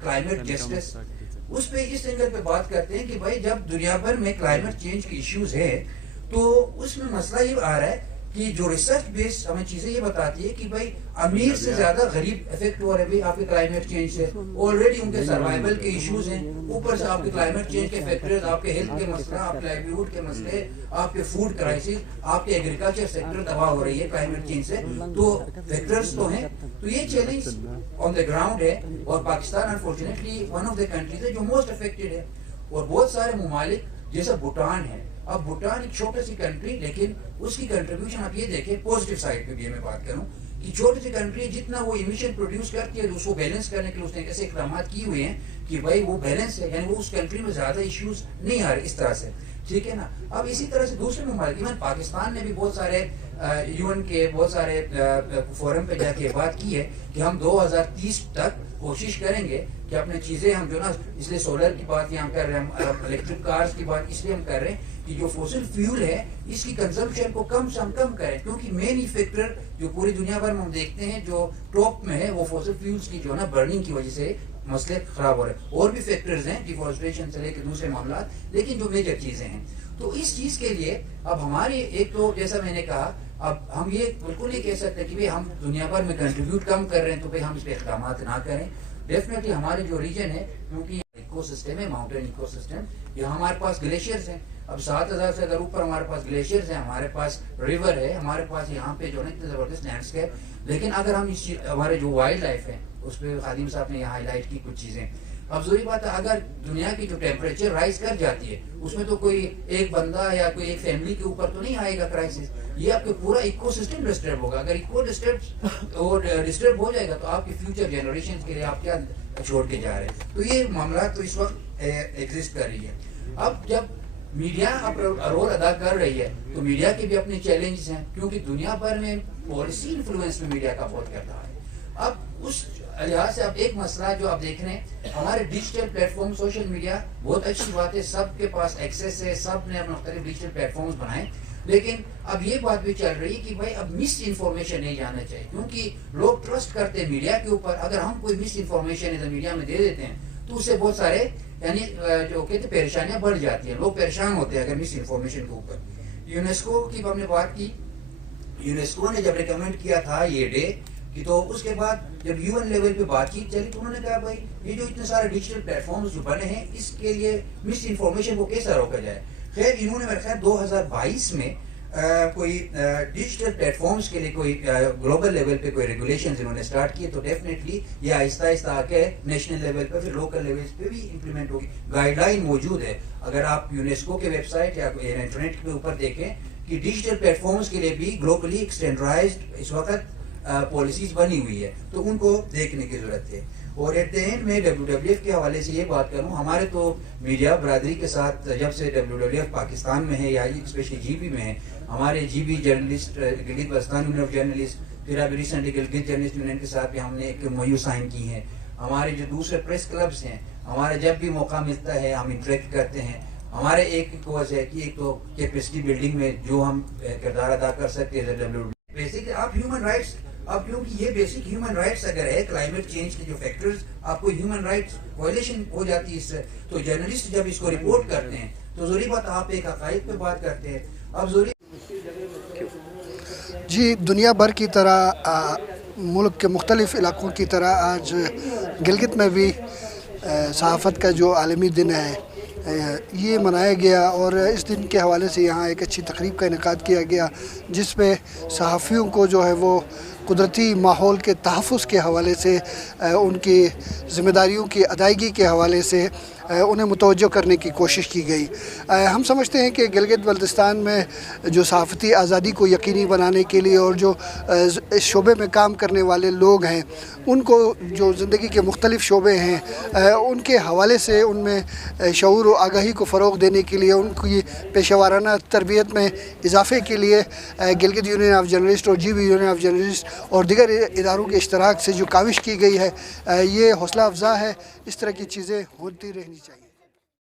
Climate justice, उस पे इस एंगल पे बात करते हैं कि भाई जब दुनिया भर में क्लाइमेट चेंज के इश्यूज है तो उसमें मसला ये आ रहा है कि जो रिसर्च बेस्ड हमें चीजें ये बताती है कि भाई अमीर से ज्यादा गरीब इफेक्ट हो रहे हैं आपके क्लाइमेट चेंज से। ऑलरेडी उनके सर्वाइवल के इश्यूज हैं, ऊपर से आपके क्लाइमेट चेंज के फैक्टर्स, आपके हेल्थ के मसला, आपके लाइवलीहुड के मसले, आपके फूड क्राइसिस, आपके एग्रीकल्चर सेक्टर तबाह हो रही है क्लाइमेट चेंज से। तो फैक्टर्स तो हैं, तो ये चैलेंज ऑन द ग्राउंड है और Pakistan unfortunately one of the countries है जो मोस्ट अफेक्टेड है। और बहुत सारे ममालिक जैसे भूटान है, अब भूटान एक छोटी सी कंट्री, लेकिन उसकी कंट्रीब्यूशन आप ये देखें पॉजिटिव साइड पे भी मैं बात करूं कि छोटी सी कंट्री जितना वो इमिशन प्रोड्यूस करती है उसको बैलेंस करने के लिए उसने ऐसे इकदाम किए हुए हैं कि भाई वो बैलेंस है, यानी वो उस कंट्री में ज्यादा इश्यूज नहीं आ रहे इस तरह से, ठीक है ना। अब इसी तरह से दूसरे ममालिक, इवन पाकिस्तान ने भी बहुत सारे यूएन के बहुत सारे फोरम पे जाके बात की है कि हम 2030 तक कोशिश करेंगे कि अपने चीजें हम जो ना, इसलिए सोलर की बात यहाँ कर रहे हैं, हम इलेक्ट्रिक कार्स की बात इसलिए हम कर रहे हैं कि जो फॉसिल फ्यूल है इसकी कंजम्पशन को कम से कम करें, क्योंकि मेन इफेक्टर जो पूरी दुनिया भर में हम देखते हैं जो टॉप में है वो फॉसिल फ्यूल्स की जो ना बर्निंग की वजह से मसले खराब हो रहे हैं। और भी फैक्टर्स हैं डिफॉरेस्टेशन से लेकर दूसरे मामला, लेकिन जो मेजर चीजें हैं तो इस चीज के लिए अब हमारी एक तो जैसा मैंने कहा, अब हम ये बिल्कुल नहीं कह सकते कि भाई हम दुनिया भर में कंट्रीब्यूट कम कर रहे हैं तो भाई हम इस पर इकदाम ना करें। डेफिनेटली हमारे जो रीजन है, क्योंकि इकोसिस्टम है, माउंटेन इकोसिस्टम, यहाँ हमारे पास ग्लेशियर्स हैं, अब 7000 से अगर ऊपर हमारे पास ग्लेशियर्स हैं, हमारे पास रिवर है, हमारे पास यहाँ पे जो है इतने जबरदस्त लैंडस्केप। लेकिन अगर हम इस हमारे जो वाइल्ड लाइफ है उस पर खादिम साहब ने यहाँ हाईलाइट की कुछ चीजें, अब जरूरी बात है अगर दुनिया की जो टेम्परेचर राइज कर जाती है उसमें तो कोई एक बंदा या कोई एक फैमिली के ऊपर तो नहीं आएगा क्राइसिस, ये आपके पूरा इकोसिस्टम डिस्टर्ब होगा। अगर इको डिस्टर्ब हो जाएगा तो आपके फ्यूचर जनरेशन के लिए आप क्या छोड़ के जा रहे हैं। तो ये मामला तो इस वक्त एग्जिस्ट कर रही है। अब जब मीडिया अब रोल अदा कर रही है तो मीडिया के भी अपने चैलेंजेस हैं, क्योंकि दुनिया भर में पॉलिसी इन्फ्लुएंस में मीडिया का बहुत करता है। अब उस लिहाज से अब एक मसला जो आप देख रहे हैं, हमारे डिजिटल प्लेटफॉर्म, सोशल मीडिया बहुत अच्छी बात है, सबके पास एक्सेस है, सब ने अपने मुख्तलिफ डिजिटल प्लेटफॉर्म्स बनाए, लेकिन अब ये बात भी चल रही है कि भाई अब मिस इन्फॉर्मेशन नहीं जाना चाहिए, क्योंकि लोग ट्रस्ट करते हैं मीडिया के ऊपर। अगर हम कोई मिस इन्फॉर्मेशन मीडिया में दे देते हैं तो उससे बहुत सारे यानी जो कहते हैं परेशानियां बढ़ जाती हैं, लोग परेशान होते हैं अगर मिस इन्फॉर्मेशन के ऊपर। यूनेस्को की हमने बात की, यूनेस्को ने जब रिकमेंड किया था ये डे कि, तो उसके बाद जब यूएन लेवल पे बातचीत चली तो उन्होंने कहा भाई ये जो इतने सारे डिजिटल प्लेटफॉर्म्स जो बने हैं इसके लिए मिस इन्फॉर्मेशन को कैसे रोका जाए। खैर इन्होंने मेरे ख्याल 2022 में कोई डिजिटल प्लेटफॉर्म्स के लिए कोई ग्लोबल लेवल पे कोई रेगुलेशन इन्होंने स्टार्ट किए, तो डेफिनेटली ये आहिस्ता आहिस्ता आके नेशनल लेवल पे फिर लोकल लेवल पे भी इम्प्लीमेंट होगी। गाइडलाइन मौजूद है, अगर आप यूनेस्को के वेबसाइट या इंटरनेट के ऊपर देखें कि डिजिटल प्लेटफॉर्म्स के लिए भी ग्लोबली स्टैंडर्डाइज्ड इस वक्त पॉलिसीज बनी हुई है, तो उनको देखने की जरूरत है। और एट द एंड में WWF के हवाले से ये बात करूं, हमारे तो मीडिया बरादरी के साथ जब से WWF पाकिस्तान में है या स्पेशली GB में है, हमारे GB journalist Gilgit Baltistan union of journalist, फिर अभी रिसेंटली गिलगित जर्नलिस्ट यूनियन के साथ भी हमने एक MOU साइन की है। हमारे जो दूसरे प्रेस क्लब्स हैं, हमारे जब भी मौका मिलता है हम इंटरेक्ट करते हैं। हमारे एक कोर्स है कि एक तो कैपेसिटी बिल्डिंग में जो हम किरदार अदा कर सकते हैं, बेसिक आप ह्यूमन राइट्स, अब क्योंकि ये बेसिक ह्यूमन राइट्स अगर है, क्लाइमेट चेंज के जो फैक्टर्स आपको ह्यूमन राइट्स वायलेशन हो जाती है इससे, तो जर्नलिस्ट जब इसको रिपोर्ट करते हैं तो जरूरी बात आप एक हक़ाइक़ पे बात करते हैं। अब जरूरी जी, दुनिया भर की तरह मुल्क के मुख्तलिफ इलाक़ों की तरह आज गिलगित में भी सहाफ़त का जो आलमी दिन है ये मनाया गया, और इस दिन के हवाले से यहाँ एक अच्छी तकरीब का इनेकाद किया गया जिस पे सहाफ़ियों को जो है वो कुदरती माहौल के तहफ़्फ़ुज़ के हवाले से, उनकी ज़िम्मेदारियों की अदायगी के हवाले से उन्हें मुतवज्जो करने की कोशिश की गई। हम समझते हैं कि गिलगित बल्तिस्तान में जो सहाफ़ती आज़ादी को यकीनी बनाने के लिए और जो इस शोबे में काम करने वाले लोग हैं उनको जो ज़िंदगी के मुख्तलिफ़ शोबे हैं उनके हवाले से उनमें शऊर व आगाही को फ़रोग़ देने के लिए, उनकी पेशेवाराना तरबियत में इजाफ़े के लिए गिलगित यूनियन ऑफ जर्नलिस्ट और GB यूनियन ऑफ जर्नलिस्ट और दीगर इदारों के इश्तराक से जो काविश की गई है ये हौसला अफ़ज़ा है। इस तरह की चीज़ें होती रहनी चाहिए।